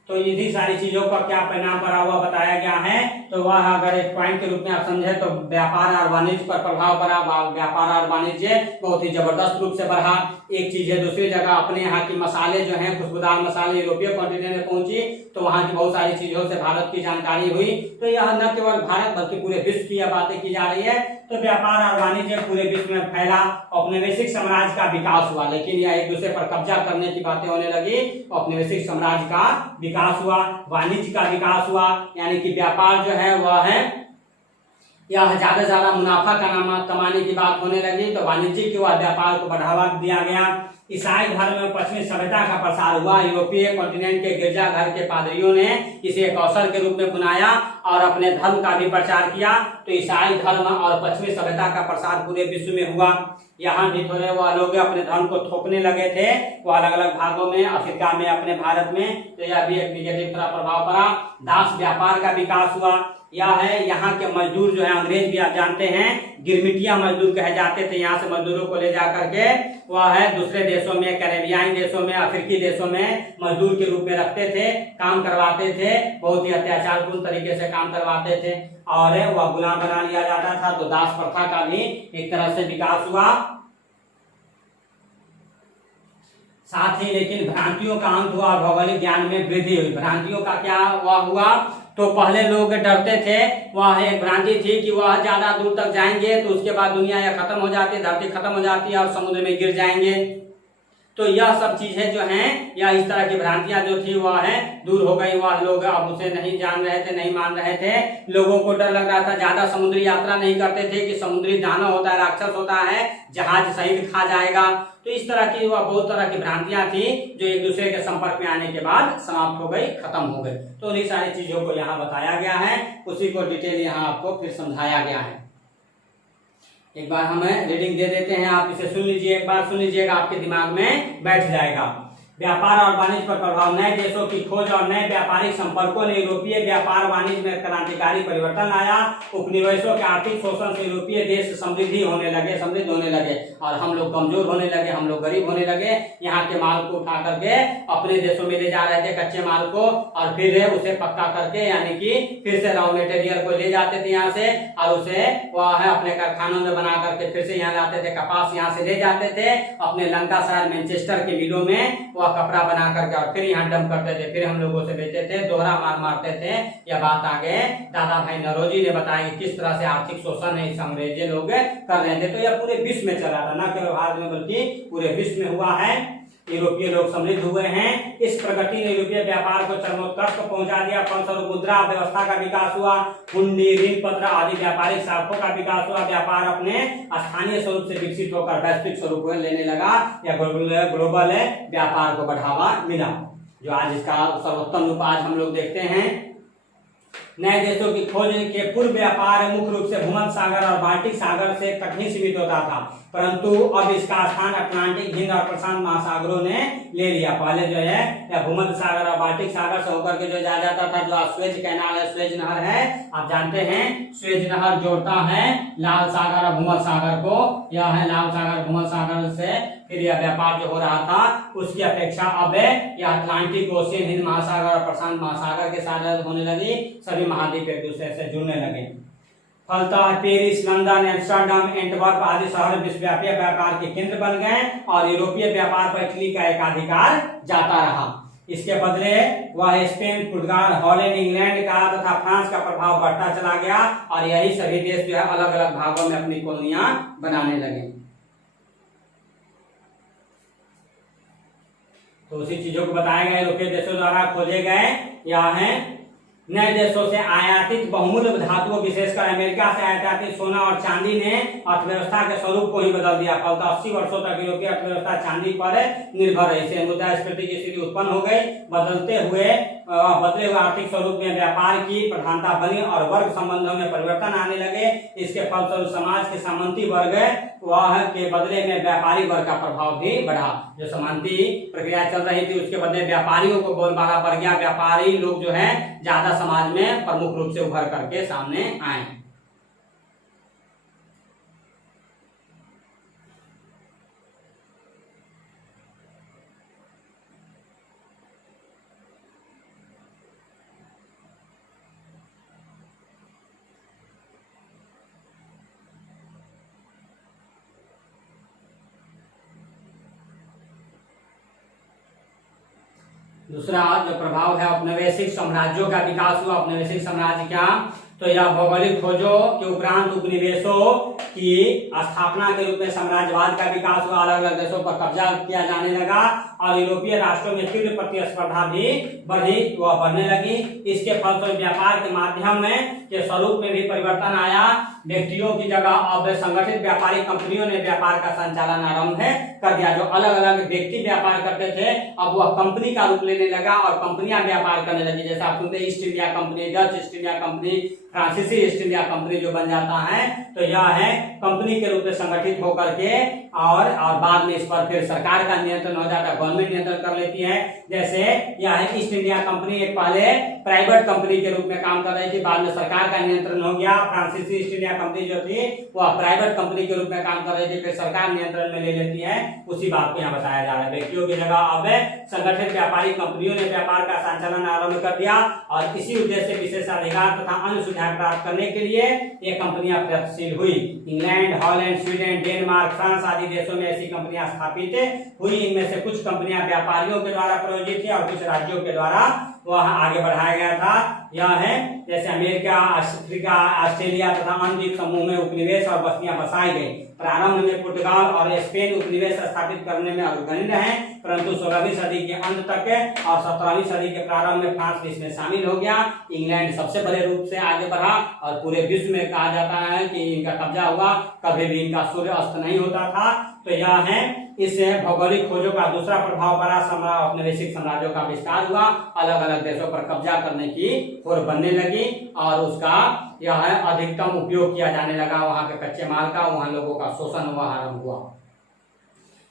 तो इन्हीं सारी चीजों का क्या परिणाम पड़ा हुआ बताया गया है। तो वह अगर एक पॉइंट के रूप में आप समझे तो व्यापार और वाणिज्य पर प्रभाव पड़ा। व्यापार और वाणिज्य बहुत ही जबरदस्त रूप से बढ़ा। एक चीज है, दूसरी जगह अपने यहाँ की मसाले जो हैं, खुशबूदार मसाले यूरोपीय कॉन्टिनेंट में पहुंची तो वहाँ की बहुत सारी चीजों से भारत की जानकारी हुई। तो यह न केवल भारत बल्कि पूरे विश्व की यह बातें की जा रही है। तो व्यापार और वाणिज्य पूरे विश्व में फैला, औपनिवेशिक साम्राज्य का विकास हुआ। लेकिन यह एक दूसरे पर कब्जा करने की बातें होने लगी, औपनिवेशिक साम्राज्य का विकास हुआ, वाणिज्य का विकास हुआ, यानी कि व्यापार जो है वह है यह ज्यादा से ज्यादा मुनाफा कमाने की बात होने लगी। तो वाणिज्यिक व व्यापार को बढ़ावा दिया गया। ईसाई धर्म में पश्चिमी सभ्यता का प्रसार हुआ। यूरोपीय कॉन्टिनेंट के गिरजाघर के पादरियों ने इसे एक अवसर के रूप में अपनाया और अपने धर्म का भी प्रचार किया। तो ईसाई धर्म और पश्चिमी सभ्यता का प्रसार पूरे विश्व में हुआ। यहाँ भी थोड़े वह लोग अपने धर्म को थोपने लगे थे, वो अलग अलग भागों में, अफ्रीका में, अपने भारत में। तो यह भी एक निगेटिव तरह प्रभाव पड़ा। दास व्यापार का विकास हुआ। यह है यहाँ के मजदूर जो है, अंग्रेज भी आप जानते हैं गिरमिटिया मजदूर कहे जाते थे। यहाँ से मजदूरों को ले जा करके वह है दूसरे देशों में, कैरेबियाई देशों में, अफ्रीकी देशों में मजदूर के रूप में रखते थे, काम करवाते थे, बहुत ही अत्याचारपूर्ण तरीके से काम करवाते थे और वह गुलाम बना लिया जाता था। तो दास प्रथा का भी एक तरह से विकास हुआ। साथ ही लेकिन भ्रांतियों का अंत हुआ और भौगोलिक ज्ञान में वृद्धि हुई। भ्रांतियों का क्या हुआ, तो पहले लोग डरते थे, वह एक भ्रांति थी कि वह ज्यादा दूर तक जाएंगे तो उसके बाद दुनिया या खत्म हो जाती है, धरती खत्म हो जाती है और समुद्र में गिर जाएंगे। तो यह सब चीजें जो हैं, या इस तरह की भ्रांतियां जो थी वह है दूर हो गई। वह लोग अब उसे नहीं जान रहे थे, नहीं मान रहे थे। लोगों को डर लग रहा था, ज्यादा समुद्री यात्रा नहीं करते थे कि समुद्री दानव होता है, राक्षस होता है, जहाज सहित खा जाएगा। तो इस तरह की वह बहुत तरह की भ्रांतियां थी जो एक दूसरे के संपर्क में आने के बाद समाप्त हो गई, खत्म हो गई। तो उन्हीं सारी चीजों को यहाँ बताया गया है, उसी को डिटेल यहाँ आपको फिर समझाया गया है। एक बार हमें रीडिंग दे देते हैं, आप इसे सुन लीजिए, एक बार सुन लीजिएगा, आपके दिमाग में बैठ जाएगा। व्यापार और वाणिज्य पर प्रभाव। नए देशों की खोज और नए व्यापारिक संपर्कों ने यूरोपीय व्यापार वाणिज्य में क्रांतिकारी परिवर्तन आया। उपनिवेशों के आर्थिक शोषण से यूरोपीय देश समृद्ध होने लगे और हम लोग कमजोर होने लगे, हम लोग गरीब होने लगे। यहाँ के माल को उठा करके अपने देशों में ले जा रहे थे, कच्चे माल को, और फिर उसे पक्का करके यानी कि फिर से रॉ मटेरियल को ले जाते थे यहाँ से और उसे वह है अपने कारखानों में बना करके फिर से यहाँ लाते थे। कपास यहाँ से ले जाते थे अपने लंकाशायर मैनचेस्टर के मिलों में, वह कपड़ा बना करके और फिर यहाँ डंप करते थे, फिर हम लोगों से बेचते थे, दोहरा मार मारते थे। यह बात आगे दादा भाई नौरोजी ने बताया कि किस तरह से आर्थिक शोषण है इस अंग्रेजी लोग कर रहे थे। तो यह पूरे विश्व में चला था, न केवल भारत में बल्कि पूरे विश्व में हुआ है। यूरोपीय लोग समृद्ध हुए हैं। इस प्रगति ने यूरोपीय व्यापार को चरमोत्कर्ष को पहुंचा दिया। फलस्वरूप मुद्रा व्यवस्था का विकास हुआ, हुंडी, ऋण पत्र आदि व्यापारिक शाखाओं का विकास हुआ। व्यापार अपने स्थानीय स्वरूप से विकसित होकर वैश्विक स्वरूप लेने लगा या ग्लोबल व्यापार को बढ़ावा मिला, जो आज इसका सर्वोत्तम रूप आज हम लोग देखते हैं। नए देशों की खोज के पूर्व व्यापार मुख्य रूप से भूमध्य सागर और बाल्टिक सागर से तक ही सीमित होता था, परंतु अब इसका स्थान अटलांटिक, हिंद और प्रशांत महासागरों ने ले लिया। पहले जो है या भूमध्य सागर और बाल्टिक सागर से होकर के जो जा जाता था, जो स्वेज कैनाल है, स्वेज नहर है, आप जानते हैं स्वेज नहर जोड़ता है लाल सागर और भूमध्य सागर को। यह है लाल सागर भूमध्य सागर से फिर यह व्यापार जो हो रहा था उसकी अपेक्षा अब यह अटलांटिक ओशियन, हिंद महासागर और प्रशांत महासागर के साथ होने लगी। सभी महाद्वीप एक दूसरे से जुड़ने लगे। फलतः पेरिस, लंदन, एम्स्टर्डम, एंटवर्प आदि शहर विश्वव्यापी व्यापार के केंद्र बन गए और यूरोपीय व्यापार पर इटली का एकाधिकार जाता रहा। इसके बदले वह स्पेन, पुर्तगाल, हॉलैंड, इंग्लैंड का तथा फ्रांस का प्रभाव बढ़ता चला गया और यही सभी देश जो है अलग अलग भागों में अपनी कॉलोनियां बनाने लगे। तो उसी चीजों को बताया गया यूरोपीय देशों द्वारा खोजे गए या है नए देशों से आयातित बहुमूल्य धातुओं, विशेषकर अमेरिका से आयातित सोना और चांदी ने अर्थव्यवस्था के स्वरूप को ही बदल दिया। फलतः 80 वर्षों तक यूरोपीय अर्थव्यवस्था चांदी पर निर्भर रही। इससे मुद्रास्फीति की स्थिति उत्पन्न हो गई। बदले हुए आर्थिक स्वरूप में व्यापार की प्रधानता बनी और वर्ग संबंधों में परिवर्तन आने लगे। इसके फलस्वरूप समाज के सामंती वर्ग वह के बदले में व्यापारी वर्ग का प्रभाव भी बढ़ा। जो समांती प्रक्रिया चल रही थी उसके बदले व्यापारियों को बोलबाला बढ़ गया। व्यापारी लोग जो है ज्यादा समाज में प्रमुख रूप से उभर करके सामने आए। दूसरा जो प्रभाव है औपनिवेशिक साम्राज्यों का विकास हुआ। औपनिवेशिक साम्राज्य क्या, तो यह भौगोलिक खोजों के उपरांत उपनिवेशों की स्थापना के रूप में साम्राज्यवाद का विकास हुआ। अलग अलग देशों पर कब्जा किया जाने लगा और यूरोपीय राष्ट्रों में तीव्र प्रतिस्पर्धा भी बढ़ने लगी। इसके फलस्वरूप व्यापार के माध्यम के स्वरूप में भी परिवर्तन आया। व्यक्तियों की जगह अब संगठित व्यापारिक कंपनियों ने व्यापार का संचालन आरंभ कर दिया। जो अलग अलग व्यक्ति व्यापार करते थे अब वह कंपनी का रूप लेने लगा और कंपनियां व्यापार करने लगी। जैसे आप सुनते east India company, Dutch east India company, फ्रांसीसी ईस्ट इंडिया कंपनी जो बन जाता है, तो यह है कंपनी के रूप में संगठित होकर के और बाद में इस पर फिर सरकार का नियंत्रण हो जाता है, गवर्नमेंट नियंत्रण कर लेती है। जैसे यह है ईस्ट इंडिया कंपनी एक पहले प्राइवेट कंपनी के रूप में काम कर रही थी, बाद में सरकार का नियंत्रण हो गया। फ्रांसीसी ईस्ट इंडिया कंपनी जो थी वह प्राइवेट कंपनी के रूप में काम कर रही थी, फिर सरकार नियंत्रण में ले लेती है। उसी बात को यहाँ बताया जा रहा है। व्यक्तियों की जगह अब संगठित व्यापारिक कंपनियों ने व्यापार का संचालन आरंभ कर दिया और इसी उद्देश्य से विशेषाधिकार तथा अन्य सुविधाएं प्राप्त करने के लिए ये कंपनियां प्रगतिशील हुई। England, Holland, Sweden, Denmark, France आदि देशों में ऐसी कंपनियां स्थापित हुई। इनमें से कुछ कंपनियां व्यापारियों के द्वारा प्रायोजित थी और कुछ राज्यों के द्वारा वह आगे बढ़ाया गया था। यह है जैसे अमेरिका, अफ्रीका, ऑस्ट्रेलिया तथा अन्य द्वीप समूह में उपनिवेश और बस्तियां बसाई गई। प्रारंभ में पुर्तगाल और स्पेन उपनिवेश स्थापित करने में अग्रणी रहे, परंतु 16वीं सदी के अंत तक और 17वीं सदी के प्रारंभ में फ्रांस इसमें शामिल हो गया। इंग्लैंड सबसे बड़े रूप से आगे बढ़ा और पूरे विश्व में कहा जाता है कि इनका कब्जा हुआ, कभी भी इनका सूर्य अस्त नहीं होता था। तो यह है इस भौगोलिक खोजों का दूसरा प्रभाव पड़ा। औपनिवेशिक साम्राज्यों का विस्तार हुआ, अलग अलग देशों पर कब्जा करने की होड़ बनने लगी और उसका यह है अधिकतम उपयोग किया जाने लगा। वहां के कच्चे माल का, वहां लोगों का शोषण हुआ, आरंभ हुआ।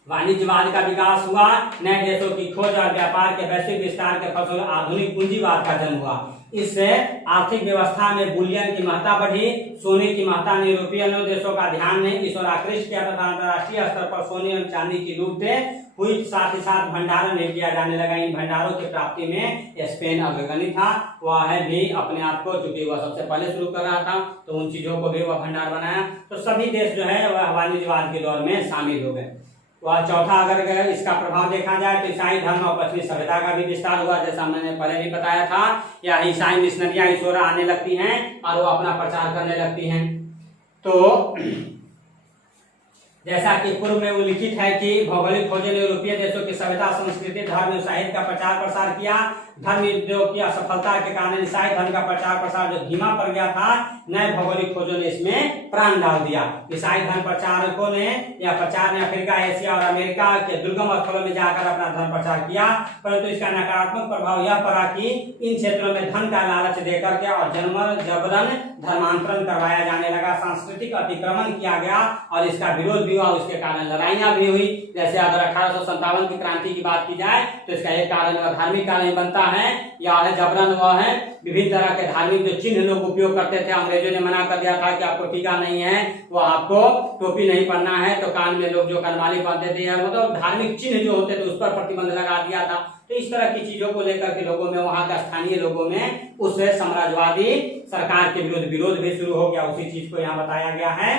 वाणिज्यवाद का विकास हुआ, नए देशों की खोज और व्यापार के वैश्विक विस्तार के फलस्वरूप आधुनिक पूंजीवाद का जन्म हुआ। इससे आर्थिक व्यवस्था में बुलियन की महत्ता बढ़ी, सोने की महत्ता ने यूरोपीय देशों का ध्यान नहीं इस ओर आकृष्ट किया तथा अंतर्राष्ट्रीय स्तर पर सोने और चांदी की लूटें हुई। साथ ही साथ भंडारण नहीं किया जाने लगा। इन भंडारों की प्राप्ति में स्पेन अग्रणी था। वह भी अपने आप को, चूंकि वह सबसे पहले शुरू कर रहा था, तो उन चीजों को भी वह भंडार बनाया। तो सभी देश जो है वह वाणिज्यवाद के दौर में शामिल हो गए। वह चौथा, अगर इसका प्रभाव देखा जाए तो ईसाई धर्म और पश्चिमी सभ्यता का भी विस्तार हुआ। जैसा मैंने पहले भी बताया था, या ईसाई मिशनरियां इस ओर आने लगती हैं और वो अपना प्रचार करने लगती हैं। तो जैसा कि पूर्व में उल्लिखित है कि भौगोलिक खोजों ने यूरोपीय देशों की सभ्यता, संस्कृति, धर्म और साहित्य का प्रचार प्रसार किया। धर्म उद्योग की असफलता के कारण ईसाई धर्म का प्रचार प्रसार जो धीमा पड़ गया था, नए भौगोलिक खोजों ने इसमें प्राण डाल दिया। ईसाई धर्म प्रचारकों ने प्रचार ने अफ्रीका, एशिया और अमेरिका के दुर्गम स्थलों में जाकर अपना धर्म प्रचार किया, परंतु इसका नकारात्मक प्रभाव यह पड़ा कि इन क्षेत्रों में धन का लालच देकर के और जबरन धर्मांतरण करवाया जाने लगा, सांस्कृतिक अतिक्रमण किया गया और इसका विरोध भी हुआ। उसके कारण लड़ाइयां भी हुई। जैसे अगर 1857 की क्रांति की बात की जाए तो इसका एक कारण धार्मिक कारण बनता है, या है जबरन वह है विभिन्न तरह के धार्मिक जो चिन्ह लोग उपयोग करते थे। अंग्रेजों ने मना कर दिया था कि आपको टीका नहीं है, वो आपको टोपी नहीं पहनना है, तो कान में लोग जो कनवाली पहनते थे, मतलब धार्मिक चिन्ह जो होते थे उस पर प्रतिबंध लगा दिया था। तो इस तरह की चीजों को लेकर के लोगों में, वहां के स्थानीय लोगों में उस साम्राज्यवादी सरकार के विरोध भी शुरू हो गया। उसी चीज को यहाँ बताया गया है।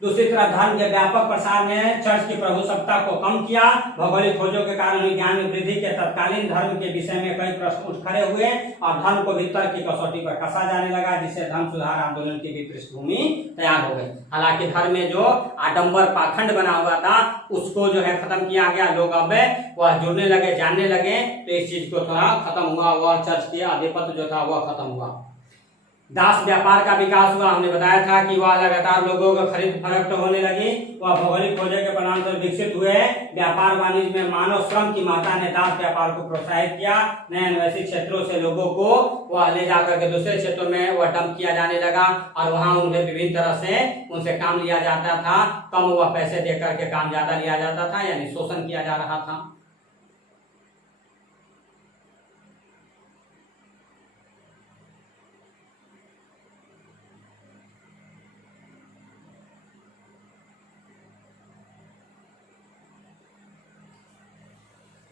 दूसरी तरफ धर्म के व्यापक प्रसार ने चर्च की प्रभुसत्ता को कम किया। भौगोलिक खोजों के कारण ज्ञान में वृद्धि के तत्कालीन धर्म के विषय में कई प्रश्न उठ खड़े हुए और धर्म को भी तर्क की कसौटी पर कसा जाने लगा, जिससे धर्म सुधार आंदोलन की भी पृष्ठभूमि तैयार हो गई। हालांकि धर्म में जो आडंबर पाखंड बना हुआ था उसको जो है खत्म किया गया। लोग अब वह जुड़ने लगे, जानने लगे, तो इस चीज को थोड़ा खत्म हुआ। वह चर्च के आधिपत्य जो था वह खत्म हुआ। दास व्यापार का विकास हुआ। हमने बताया था कि वह लगातार लोगों का खरीद फरोख्त होने लगी। वह भौगोलिक खोजों के परिणाम से विकसित हुए। व्यापार वाणिज्य में मानव श्रम की महत्ता ने दास व्यापार को प्रोत्साहित किया। नए अन्वेषित क्षेत्रों से लोगों को वह ले जाकर के दूसरे क्षेत्रों में वह डंप किया जाने लगा और वहां उन्हें विभिन्न तरह से उनसे काम लिया जाता था। कम वह पैसे देकर के काम ज्यादा लिया जाता था, यानी शोषण किया जा रहा था।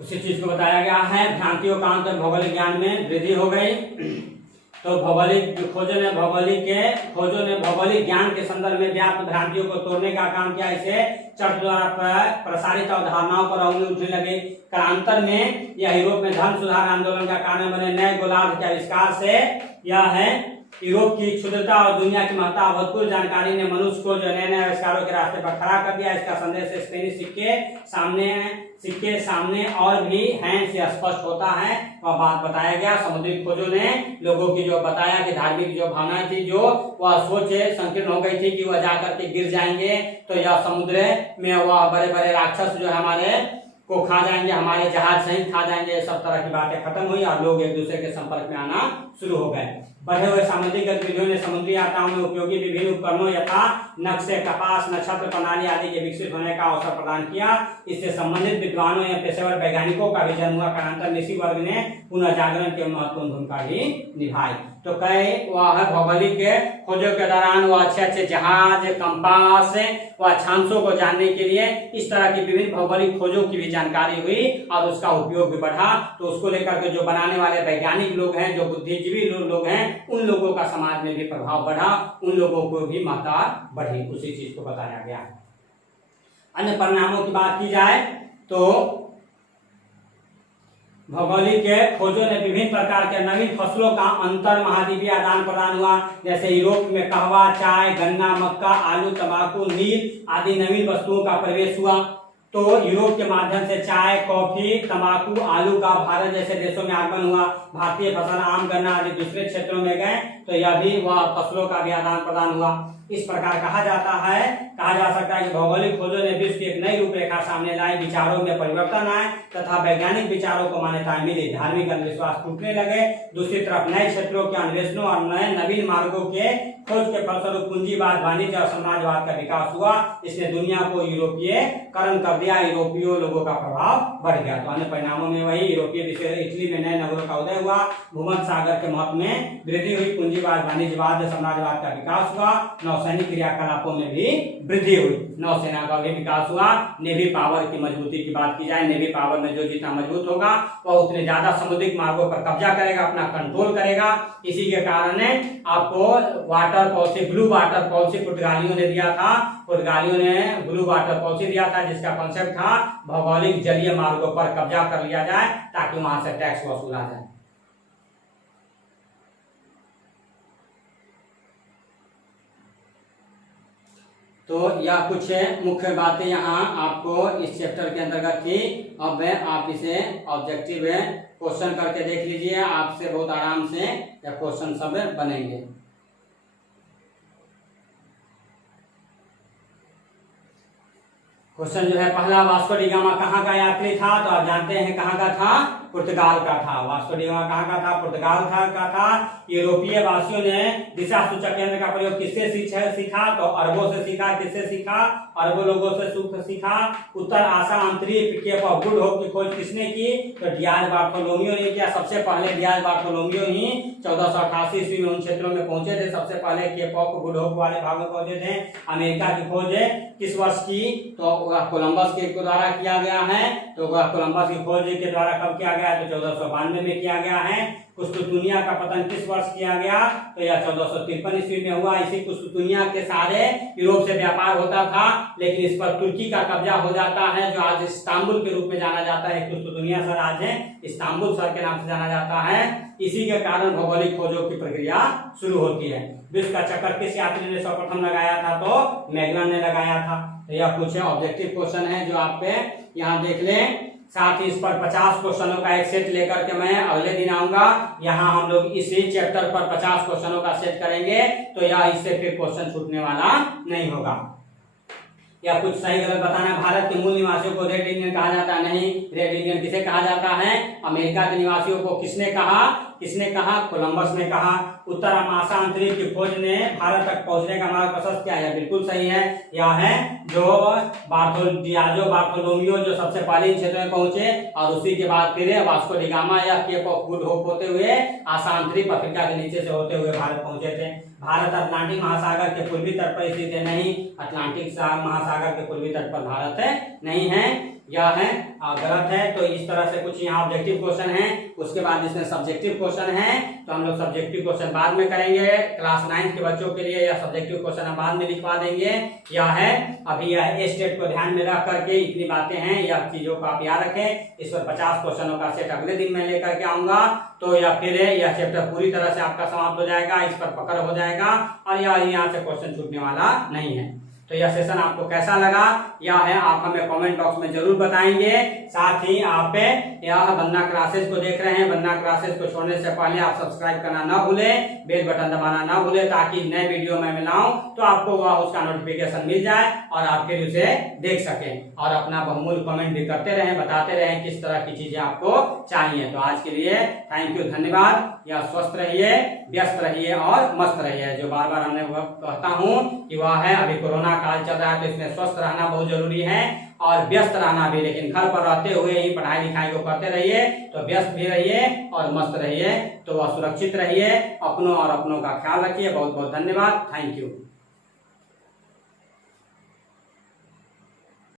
उसी चीज को बताया गया है। भ्रांतियों का अंत भौगोलिक ज्ञान में वृद्धि हो गई। तो भौगोलिक खोजों ने भौगोलिक ज्ञान के संदर्भ में व्याप्त भ्रांतियों को तोड़ने का काम किया। इसे चर्च द्वारा प्रसारित अवधारणाओं पर अवनी उठने लगे। कालांतर में यह यूरोप में धर्म सुधार आंदोलन का कारण बने। नए गोलार्ध के आविष्कार से यह है यूरोप की क्षुद्रता और दुनिया की महत्ता अभूतपूर्व जानकारी ने मनुष्य को जो नए नए आविष्कारों के रास्ते पर खड़ा कर दिया। इसका संदेश स्पेनिश सिक्के सामने और भी हैं से स्पष्ट होता है। वह बात बताया गया। समुद्री खोजों ने लोगों की जो बताया कि धार्मिक जो भावनाएं थी, जो वह सोच संकीर्ण हो गई थी कि वह जाकर के गिर जाएंगे, तो यह समुद्र में वह बड़े बड़े राक्षस जो हमारे को खा जाएंगे, हमारे जहाज सहित खा जाएंगे, सब तरह की बातें खत्म हुई और लोग एक दूसरे के संपर्क में आना शुरू हो गए। बढ़े हुए सामुद्रिक गतिविधियों ने समुद्री यात्राओं में उपयोगी विभिन्न उपकरणों यथा नक्शे, कपास, नक्षत्र प्रणाली आदि के विकसित होने का अवसर प्रदान किया। इससे संबंधित विद्वानों या पेशेवर वैज्ञानिकों का भी जन्म हुआ। कालांतर ऋषि वर्ग ने पुनः जागरण की महत्वपूर्ण भूमिका भी निभाई। तो कई वह भौगोलिक खोजों के दौरान वह अच्छे जहाज, कंपास व अक्षांशों को जानने के लिए इस तरह की विभिन्न भौगोलिक खोजों की भी जानकारी हुई और उसका उपयोग भी बढ़ा। तो उसको लेकर के जो बनाने वाले वैज्ञानिक लोग हैं, जो बुद्धिजीवी लोग हैं, उन लोगों का समाज में भी प्रभाव बढ़ा, उन लोगों को भी महत्ता बढ़ी। उसी चीज को बताया गया। अन्य परिणामों की बात की जाए तो भौगोलिक खोजों ने विभिन्न प्रकार के नवीन फसलों का अंतर महाद्वीपीय आदान प्रदान हुआ। जैसे यूरोप में कहवा, चाय, गन्ना, मक्का, आलू, तंबाकू, नील आदि नवीन वस्तुओं का प्रवेश हुआ। तो यूरोप के माध्यम से चाय, कॉफी, तंबाकू, आलू का भारत जैसे देशों में आगमन हुआ। भारतीय फसल, आम, गन्ना आदि दूसरे क्षेत्रों में गए, तो यह भी वह फसलों का भी आदान प्रदान हुआ। इस प्रकार कहा जाता है, कहा जा सकता है कि भौगोलिक खोजों ने विश्व की एक नई रूपरेखा सामने लाई, विचारों में परिवर्तन आए तथा वैज्ञानिक विचारों को मान्यताएं मिली, धार्मिक अंधविश्वास टूटने लगे। दूसरी तरफ नए क्षेत्रों के अन्वेषणों और नए नवीन मार्गों के खोज के फलस्वरूप पूंजीवाद, वाणिज्य और साम्राज्यवाद का विकास हुआ। इसने दुनिया को यूरोपीयकरण कर दिया, यूरोपीय लोगों का प्रभाव बढ़ गया। तो अन्य परिणामों में वही यूरोपीय विशेष इटली में नए नगरों का उदय हुआ, भूमध्य सागर के महत्व में वृद्धि हुई, पूंजीवाद, वाणिज्यवाद, साम्राज्यवाद का विकास हुआ, नौसैनिक क्रियाकलापों में भी वृद्धि हुई, नौसेना का भी विकास हुआ। नेवी पावर की मजबूती की बात की जाए, नेवी पावर में जो जितना मजबूत होगा वह उतने ज्यादा समुद्रिक मार्गों पर कब्जा करेगा, अपना कंट्रोल करेगा। इसी के कारण आपको water policy, blue water policy पुर्तगालियों ने दिया था, पुर्तगालियों ने ब्लू वाटर पॉलिसी दिया था, जिसका कॉन्सेप्ट था भौगोलिक जलीय मार्गों पर कब्जा कर लिया जाए ताकि वहां से टैक्स वसूला जाए। तो यह कुछ मुख्य बातें यहाँ आपको इस चैप्टर के अंतर्गत थी। अब आप इसे ऑब्जेक्टिव क्वेश्चन करके देख लीजिए, आपसे बहुत आराम से यह क्वेश्चन सब बनेंगे। क्वेश्चन जो है पहला, वास्को डी गामा कहाँ का यात्री था? तो आप जानते हैं कहाँ का था, पुर्तगाल का था। वास्को डी गामा कहाँ का था? पुर्तगाल का था। यूरोपीय वासियों ने दिशा सूचक केंद्र का प्रयोग किससे सीखा? तो अरबों से सीखा। किससे सीखा? अरबों लोगों से सीखा। उत्तर आसा अंतरिक्ष केप ऑफ गुड होप की खोज किसने की? तो डियाज बार्थोलोमियो ने किया। सबसे पहले डियाज बार्थोलोमियो ही 1488 ईस्वी में उन क्षेत्रों में पहुंचे थे, सबसे पहले केप ऑफ गुड होप वाले भाग में पहुंचे थे। अमेरिका की खोज किस वर्ष की? तो कोलंबस के द्वारा किया गया है। तो कोलंबस की खोज के द्वारा कब किया गया? तो 1492 में किया गया है। कुस्तुतुनिया का पतन किस वर्ष किया गया? तो यह 1453 ईस्वी में हुआ। इसी कुस्तुतुनिया के सारे यूरोप से व्यापार होता था, लेकिन इस पर तुर्की का कब्जा हो जाता है, जो आज इस्तांबुल के रूप में जाना जाता है। कुस्तुतुनिया शहर आज है इस्तांबुल शहर के नाम से जाना जाता है। इसी के कारण भौगोलिक खोजों की प्रक्रिया शुरू होती है। विश्व का चक्कर किस यात्री ने सर्वप्रथम लगाया था? तो मैगलन ने लगाया था। तो यह कुछ ऑब्जेक्टिव क्वेश्चन है जो आप पे यहाँ देख लें। साथ ही इस पर 50 क्वेश्चनों का एक सेट लेकर के मैं अगले दिन आऊंगा। यहाँ हम लोग इसी चैप्टर पर 50 क्वेश्चनों का सेट करेंगे, तो यह इससे फिर क्वेश्चन छूटने वाला नहीं होगा। या कुछ सही गलत बताना। भारत के मूल निवासियों को रेड इंडियन कहा जाता है? नहीं। रेड इंडियन किसे कहा जाता है? अमेरिका के निवासियों को। किसने कहा? कोलंबस ने कहा। उत्तर आसा अंतरिक्ष की खोज ने भारत तक पहुंचने का मार्ग प्रशस्त किया है। बिल्कुल सही है। यह है जो डियाजो बार्थोलोमियो जो सबसे पहले इन क्षेत्र में पहुंचे, और उसी के बाद फिर वास्को डी गामा या केप ऑफ गुड होप होते हुए आसा अंतरिक्ष अफ्रीका के नीचे से होते हुए भारत पहुंचे थे। भारत अटलांटिक महासागर के पूर्वी तट पर स्थित है? नहीं। अटलांटिक महासागर के पूर्वी तट पर भारत नहीं है, यह है गलत है। तो इस तरह से कुछ यहाँ ऑब्जेक्टिव क्वेश्चन है। उसके बाद इसमें सब्जेक्टिव क्वेश्चन है, तो हम लोग सब्जेक्टिव क्वेश्चन बाद में करेंगे। क्लास 9 के बच्चों के लिए यह सब्जेक्टिव क्वेश्चन हम बाद में लिखवा देंगे। यह है अभी यह स्टेट को ध्यान में रख करके इतनी बातें हैं, यह चीजों को आप याद रखें। इस पर 50 क्वेश्चनों का सेट अगले दिन में लेकर के आऊंगा। तो या फिर यह चैप्टर पूरी तरह से आपका समाप्त हो जाएगा, इस पर पकड़ हो जाएगा और यह यहाँ से क्वेश्चन छूटने वाला नहीं है। तो यह सेशन आपको कैसा लगा यह है आप हमें कमेंट बॉक्स में जरूर बताएंगे। साथ ही आप यह वंदना क्लासेस को देख रहे हैं, वंदना क्लासेस को छोड़ने से पहले आप सब्सक्राइब करना ना भूलें, बेल बटन दबाना ना भूलें, ताकि नए वीडियो में लाऊं तो आपको वह उसका नोटिफिकेशन मिल जाए और आप फिर उसे देख सकें। और अपना बहुमूल्य कमेंट भी करते रहें, बताते रहें किस तरह की चीजें आपको चाहिए। तो आज के लिए थैंक यू, धन्यवाद। या स्वस्थ रहिए, व्यस्त रहिए और मस्त रहिए। जो बार बार हमने कहता हूँ कि वह है, अभी कोरोना काल चल रहा है तो इसमें स्वस्थ रहना बहुत जरूरी है और व्यस्त रहना भी, लेकिन घर पर रहते हुए ही पढ़ाई लिखाई को करते रहिए। तो व्यस्त भी रहिए और मस्त रहिए, तो वह सुरक्षित रहिए, अपनों और अपनों का ख्याल रखिए। बहुत बहुत धन्यवाद, थैंक यू।